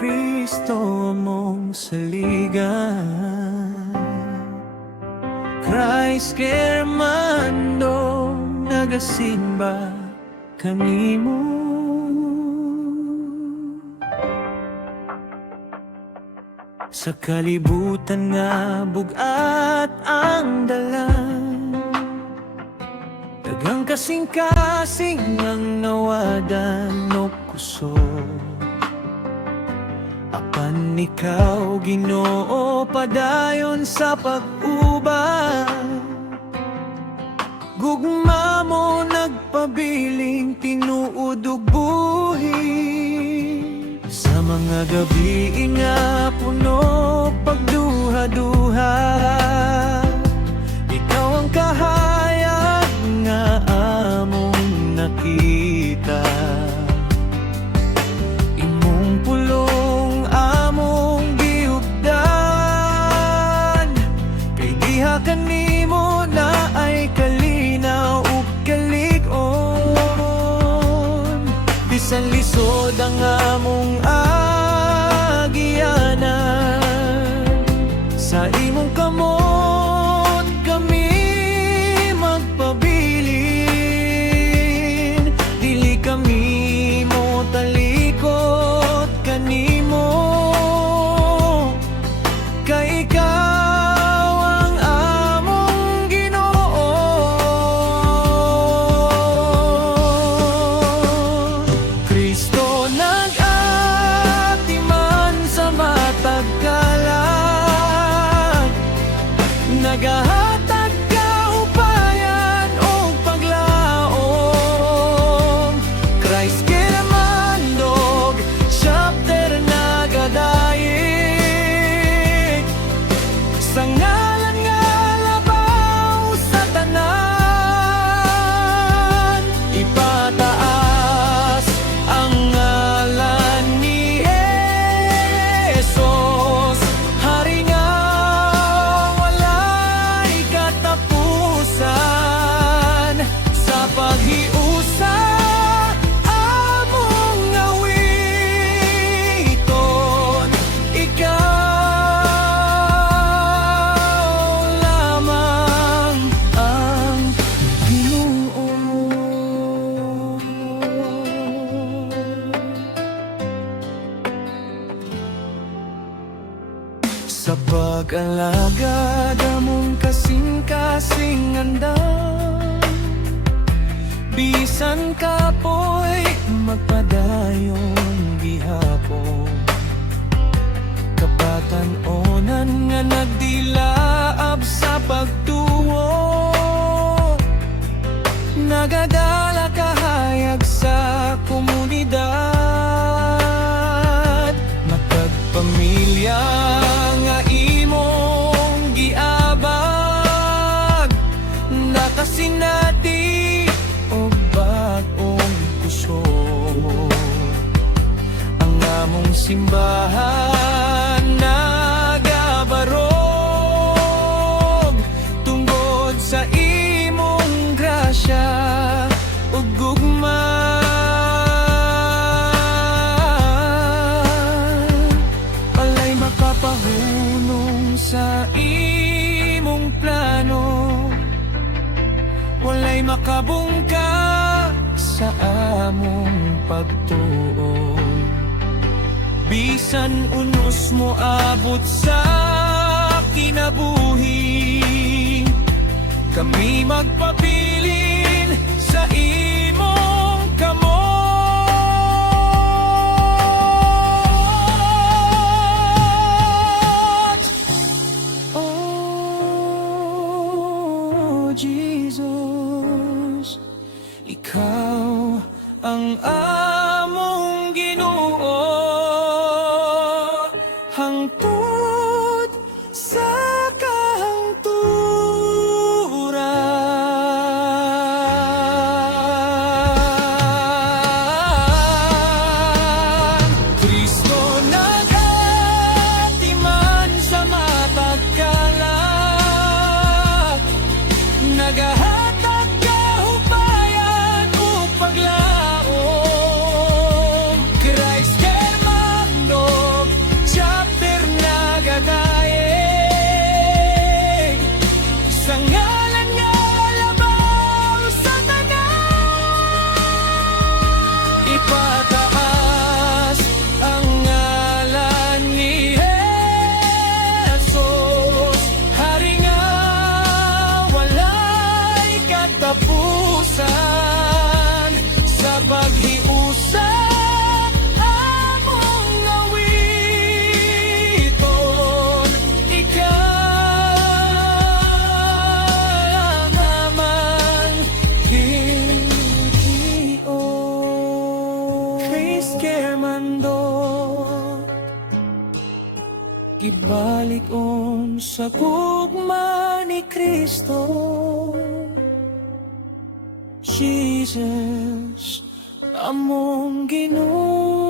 Kristo mong saligan, Christ kay Armando nagasimba kanimo. Sa kalibutan nga bugat ang dalan, daghang kasing-kasing ang nawadan o kusog. Apan ikaw Ginoo padayon sa pag-ubah, gugma mo nagpabiling tinuod ug buhi. Sa mga gabi nga puno pagduha-duha, ikaw ang kahayag nga among nakita. Imong pulong among giugdan, kay diha kanimo na ay kalinaw ug kalig-on. Bisan lisod ang among agyanan, sa imong kamot kami magpabilin. Dili kami mo talikod kanimo, kay ikaw ang among Ginoo. Kristo nag-atiman sa matag kalag, nagahatag kaupayan o paglaom. Christ kay Armando chapter nagadayeg, sa ngalan nga labaw sa tanan. Ipataas ang ngalan ni Jesus, hari nga walay katapusan. Sa paghiusa among awiton, ikaw lamang ang Ginoo. Sa pag-alagad among kasing-kasing andam, bisan kapoy magpadayon gihapon. Kapatan-onan nga nagdilaab sa pagtuo, nagadala kahayag sa komunidad. Matagpamilya nga imong giabag, nakasinati og bag-ong kusog. Ang among simbahan nagabarog, tungod sa imong grasya ug gugma. Walay makapahunong sa imong plano, walay makabungka sa among pagtuo. Bisan unos mo abot sa kinabuhi, kami magpabilin sa imong kamot. Oh Jesus, ikaw ang among Ginoo, hangtod sa kahangturan. Kristo nag-atiman sa matag kalag, nagahatag kahupayan o sa gugma ni Kristo. Jesus, among Ginoo.